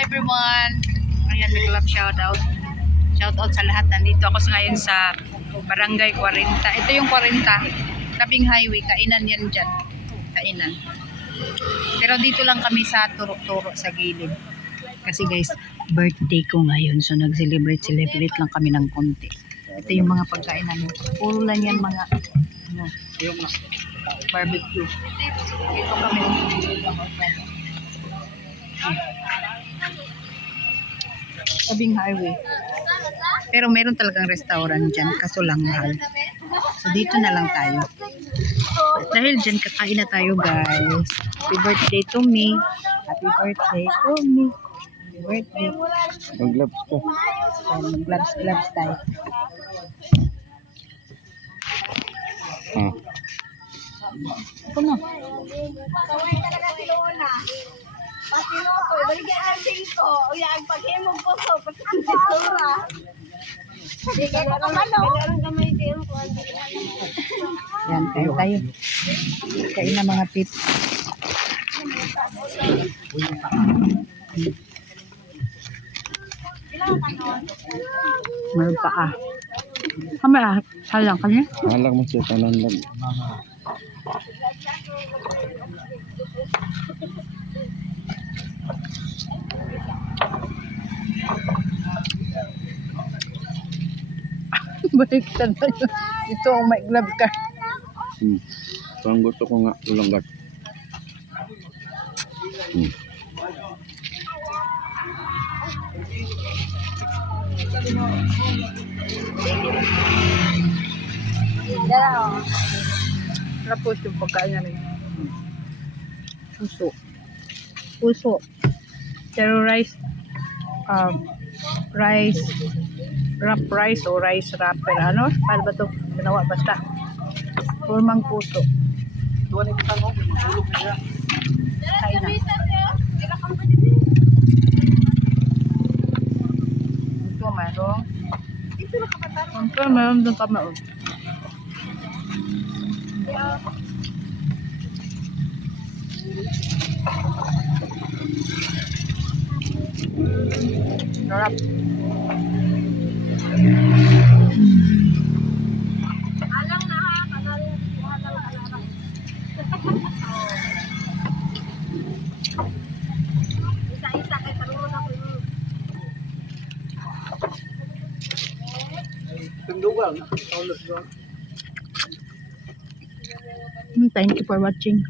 everyone. Ayan, may club shoutout. Shoutout sa lahat. Nandito ako ngayon sa Barangay 40. Ito yung 40. Tabing highway. Kainan yan dyan. Kainan. Pero dito lang kami sa turo-turo sa gilid. Kasi guys, birthday ko ngayon. So nag-celebrate lang kami ng konti. Ito yung mga pagkain namin. Puro lang yan mga barbecue. Dito kami. Tabing highway. Pero meron talagang restaurant dyan, kaso lang mahal. So dito na lang tayo. Dahil dyan kakain na tayo guys. Happy birthday to me. Happy birthday to me. Happy birthday. Mag-gloves ko. Mag-gloves tayo. Ito na. Kaway talaga si Lola. Pasino ko, baligyan ang singko. O yan, paghimog ko so, pati ang sisura. Hindi ka na kamalo. Kailangan kamay din ko. Yan, kain tayo. Kain na mga tips. Meron pa ah. Kamay sayang kanya. Halang mo siya tanan lang. Baliktad na yun. Ito ang may glove ka. Parang gusto ko nga ulanggat. Tapos yung pagkain namin. Puso. Pero rice. Rice. Wrap rice o rice wrapper. Ano? Paano ba ito? Ginawa basta. Purmang puso. Kain na. Ito mayroong. Ito mayroong doon kami. Sarap. Alang na ha, kanal alang. Isa-isa kay karoon ako. Thank you for watching.